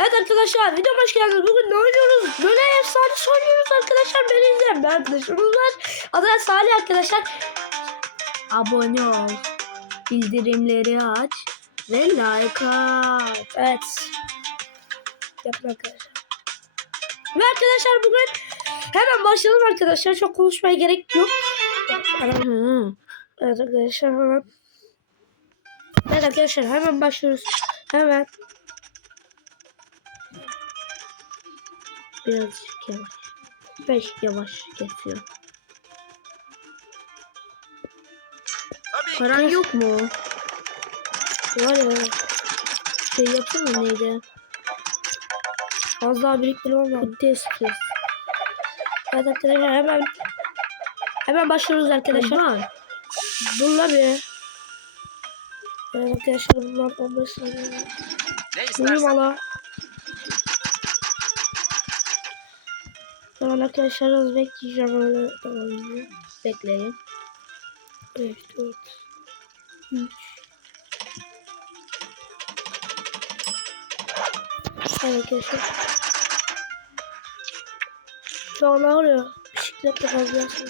Evet arkadaşlar video hoş geldiniz. Bugün ne oynuyoruz? Böyle efsane oynuyoruz arkadaşlar. Beni izleyen bir arkadaşımız var. Adı Salih arkadaşlar. Abone ol. Bildirimleri aç. Ve like at. Evet. Yapın arkadaşlar. Ve arkadaşlar bugün hemen başlayalım arkadaşlar. Çok konuşmaya gerek yok. Evet arkadaşlar hemen. Evet arkadaşlar hemen başlıyoruz. Hemen. Birazcık yavaş. Beş yavaş kesiyor. Paran yok mu? Var ya. Şey yapayım mı neydi? Az daha biriktirmem lazım. Test kes. Evet arkadaşlar hemen. Hemen başlıyoruz arkadaşlar. Var. Dur la bir. Evet arkadaşlar bunlar 15 saniye. Ne istersen. valla. Tamam arkadaşlar az bekleyeceğim öyle. Tamam. Bekleyin. 5, 4, 3. Evet arkadaşlar. Şu an ağrıyor. Bisikletle kazıyorsun.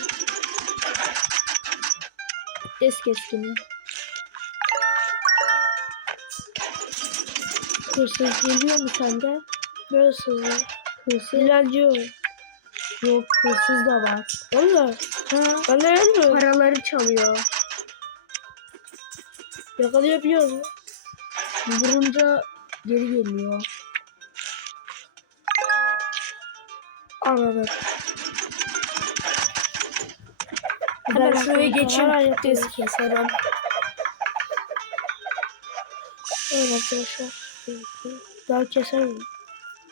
Des keskini. Hırsız geliyor mu sende? Böyle. Hırsız Dilenci o. yok. Hırsız da var. Valla. Ben de yapmıyorum. Paraları çalıyor. Yakalayabiliyor mu? Vurunca geri geliyor. Anladım. Ben şuraya Var geçeyim. Des keserim. Evet arkadaşlar. Daha keserim.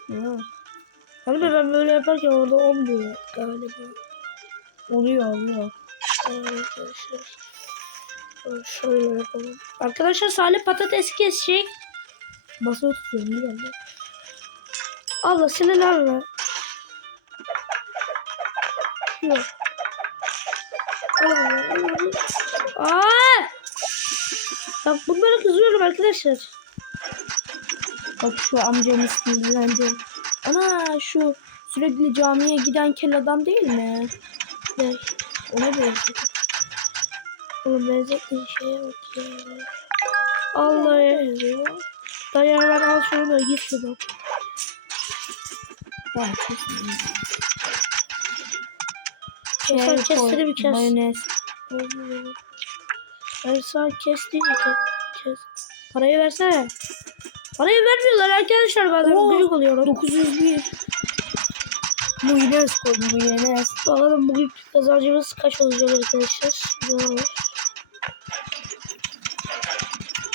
Ya. Hani ben böyle yaparken orada olmuyor galiba. Oluyor oluyor. Arkadaşlar. Şöyle yapalım. Arkadaşlar Salih patates kesecek. Basılı tutuyorum bir anda. Allah sinirlenme. Yok. Aa! Bak bunlara kızıyorum arkadaşlar. Bak şu amcamız sinirlendi. Ana şu sürekli camiye giden kel adam değil mi? Ne? Ona benziyor. Oğlum benzettiğin şeye bak ya. Allah ya. Dayan hemen al şunu da git şuradan. Tamam kesin. Şey, kestiri bir kes. Mayonez. Ben sana kes deyince kes. kes. Parayı versene. Parayı vermiyorlar arkadaşlar bazen Oo, büyük oluyorum. 901. Mayonez koy mayonez. Bakalım bugün kazancımız kaç olacak arkadaşlar. Olur.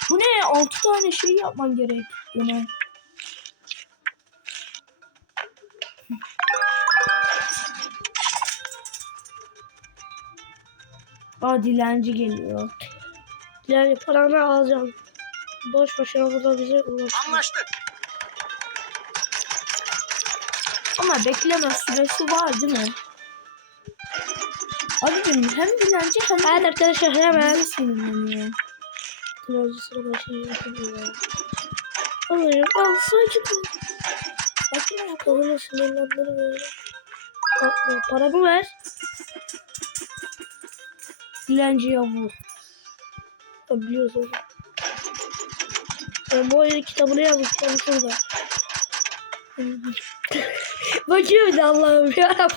Bu ne? 6 tane şey yapman gerek. Yine. Aa dilenci geliyor. Yani paranı alacağım. Boş boşuna burada bize ulaşıyor. Anlaştık. Ama bekleme süresi var değil mi? Abicim hem dilenci hem de Evet arkadaşlar hemen. bize sinirleniyor. Kılavuzuna başlayacağım. Alıyorum. Al sakin ol. Sakin ol. Kavunu sinirlendir böyle. Kalkma. Paramı ver. Dilenciye vur. Ya biliyoruz onu. Ben bu oyunun kitabını yazmıştım şurada. Bakıyor bir de Allah'ım ya.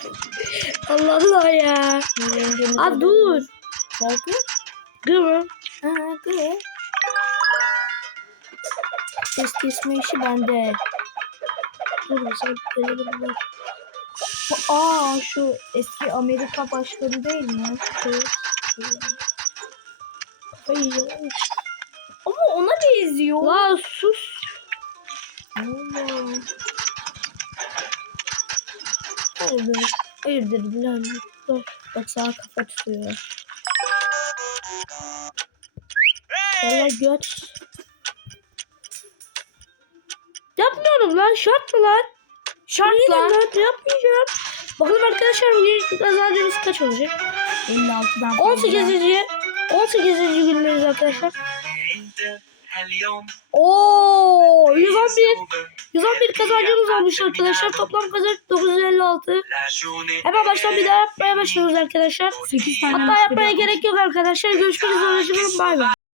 Allah Allah ya. Aa dur. Bakın. Dur. Ha de. Ses kesme işi bende. Dur sen elini bul. Bu- Aa şu eski Amerika başkanı değil mi? Kafayı yiyeceğim. Benziyor. La sus. Hayırdır? Hayırdır. Dur. Bak sana kafa tutuyor. Valla göt. Yapmıyorum lan şart mı lan? Şart İyi lan. lan yapmayacağım. Bakalım arkadaşlar bugün kazancımız kaç olacak? 56'dan fazla. 18. 18. gündeyiz arkadaşlar. Oo, 111 111 kazancımız olmuş arkadaşlar. Toplam kazanç 956. Hemen baştan bir daha yapmaya başlıyoruz arkadaşlar. Hatta yapmaya gerek yok arkadaşlar. Görüşmek üzere. Bay bay.